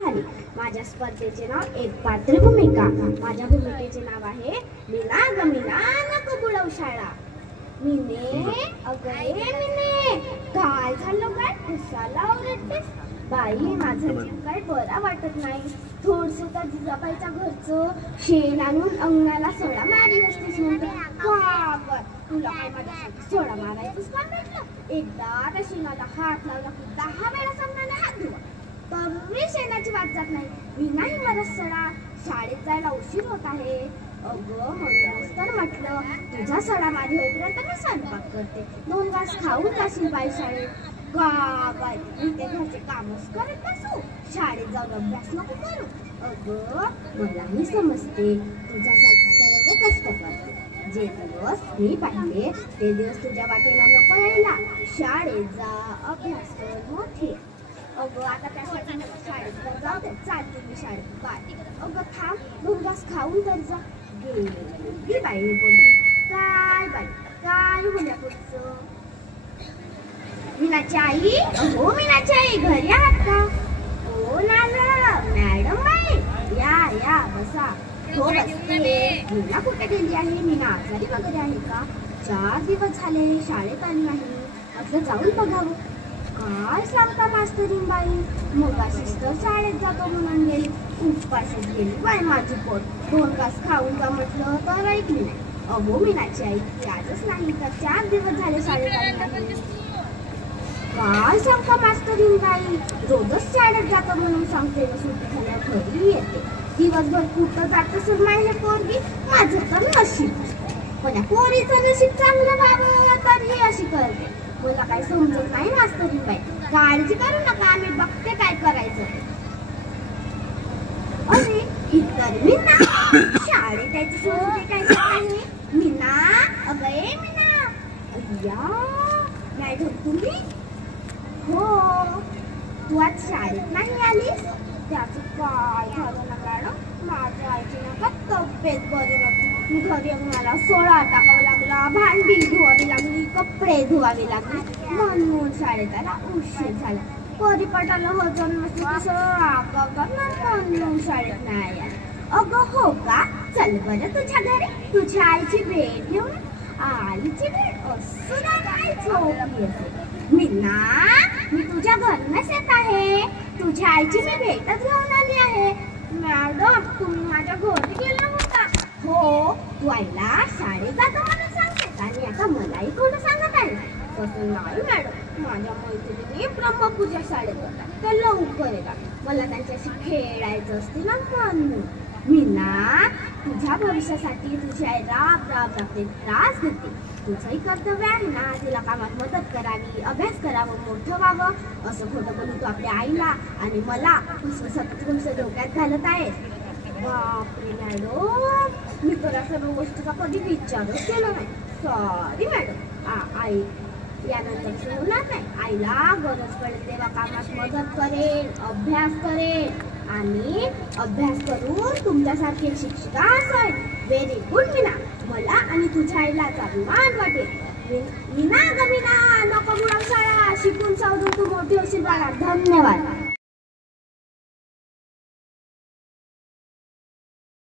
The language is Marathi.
माझ्या स्पर्धेचे नाव एक पात्र भूमिका। माझ्या भूमिकेचे नाव आहे मीना ग मीना नको बुडवू शाळा। मीने अगं मीने काय झालं काय कशाला ओरडतेस? बाई माझं जीव काय बरा वाटत नाही। थोडस त्या जिजाबाईच्या घरचं शेण आणून अंगणाला सडा मारी असतेस म्हणते। बाबर तुला काय माझ्यासाठी सडा मारायचंच काम भेटलं? एकदा त्या शेणाला हात लावला की 10 वेळा सामनाने हात धुवा तरी शेणाची वाट जात नाही। मी नाही मरत सडा, शाळेत जायला उशीर होत आहे। अगं म्हणूनच तर म्हटलं तुझा सडा मारी होईपर्यंत मी स्वयंपाक करते, 2 घास खाऊन जाशील बाई शाळेत। का बाई मी ते घरचे कामच करत बसू, शाळेत जाऊन अभ्यास नको करू? अगं मलाही समजते तुझ्यासाठी सर्व कष्ट करते। जे दिवस मी पाहिले ते दिवस तुझ्या वाटेला नको यायला। शाळेत जा, अभ्यास कर, मोठे। अगं आता त्यासाठी मला शाळेत जाऊ दे, चालते मी शाळेत बाय। अगं थांब 2 घास खाऊन तर जा। गेली बाई बोलली काय बाई काय होण्या पुढचं? मीनाची आई, अहो मीनाची आई घरी आहात का? हो ना मॅडम बाई या बसा। हो बसते। मीना कुठे गेली आहे? मीना आजारी वगैरे आहे का? 4 दिवस झाले शाळेत आली नाही, असं जाऊन बघावं। काय सांगता मास्तरीन बाई, मगाशीच तर शाळेत जातो म्हणून गेली, उपाशीच गेली बाई माझी पोट। 2 घास खाऊन जा म्हटलं तर ऐकली नाही। अहो मीनाची आई याच नाही तर 4 दिवस झाले शाळेत आली नाही। काय सांगता मास्तरीन बाई, रोजच शाळेत जातो म्हणून सांगते, सुट्टी झाल्यावर घरी येते, दिवसभर कुठं जात असेल नाही हे पोरगी। माझं तर नशीब, पण या पोरीचं नशीब चांगलं बाबा तरी अशी करते। मला काय समजत नाही मास्तरीन बाई, काळजी करू नका, आम्ही बघते काय करायचं। अरे इतर मीना शाळेत यायची सोडून काय आहे? मीना अगं मीना या मॅडम तुम्ही? हो तू आज शाळेत नाही आलीस? त्याचं काय झालं ना मॅडम, माझ्या आईची ना तब्येत बरी नव्हती, मी घरी मला सोळा टाकावा लागला, भांडी धुवावी लागली, कपडे धुवावे लागले, म्हणून शाळेत आला उशीर झाला। परिपाठाला हजर नसली म्हणून शाळेत नाही आले। अगं हो का, चल बरं तुझ्या घरी तुझ्या आईची भेट घेऊन। आईची भेट असं काय झोपली असेल? मीना मी तुझ्या घरूनच येत आहे, तुझ्या आईची मी भेटच घेऊन आली आहे। मॅडम तुम्ही माझ्या घरी गेला होता? हो तू आईला शाळेत जातो म्हणून सांगते आणि आता मलाही कोण सांगत आहे? तसं नाही मॅडम, माझ्या मैत्रिणी ब्रह्मपूजा शाळेत होतात, त्या लवकर येतात, मला त्यांच्याशी खेळायचं असते ना म्हणून। मीना तुझ्या भविष्यासाठी तुझी आई राब लागते, त्रास देते, तुझंही कर्तव्य आहे ना तिला कामात मदत करावी, अभ्यास करावं, मोठं व्हावं। असं खोटं बोलून तू आपल्या आईला आणि मला असं सतत तुमचं डोक्यात घालत आहेस। बापरे मॅडम मी तर सर्व गोष्टीचा कधी विचारच केला नाही, सॉरी मॅडम। आई यानंतर होणार नाही, आईला गरज पडेल तेव्हा कामात मदत करेन, अभ्यास करेन आणि अभ्यास करून तुमच्यासारखी शिक्षिका असेल। व्हेरी गुड मीना, मला आणि तुझ्या आईला अभिमान वाटेल। मीना ग मीना नको बुडवू शाळा, शिकून सवरून तू मोठी होशील बाळा। धन्यवाद।